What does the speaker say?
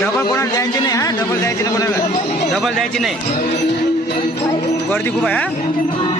Double कोणाला द्यायची नाही हा, डबल द्यायची नाही कोणाला, डबल द्यायची नाही, गर्दी खूप आहे हा.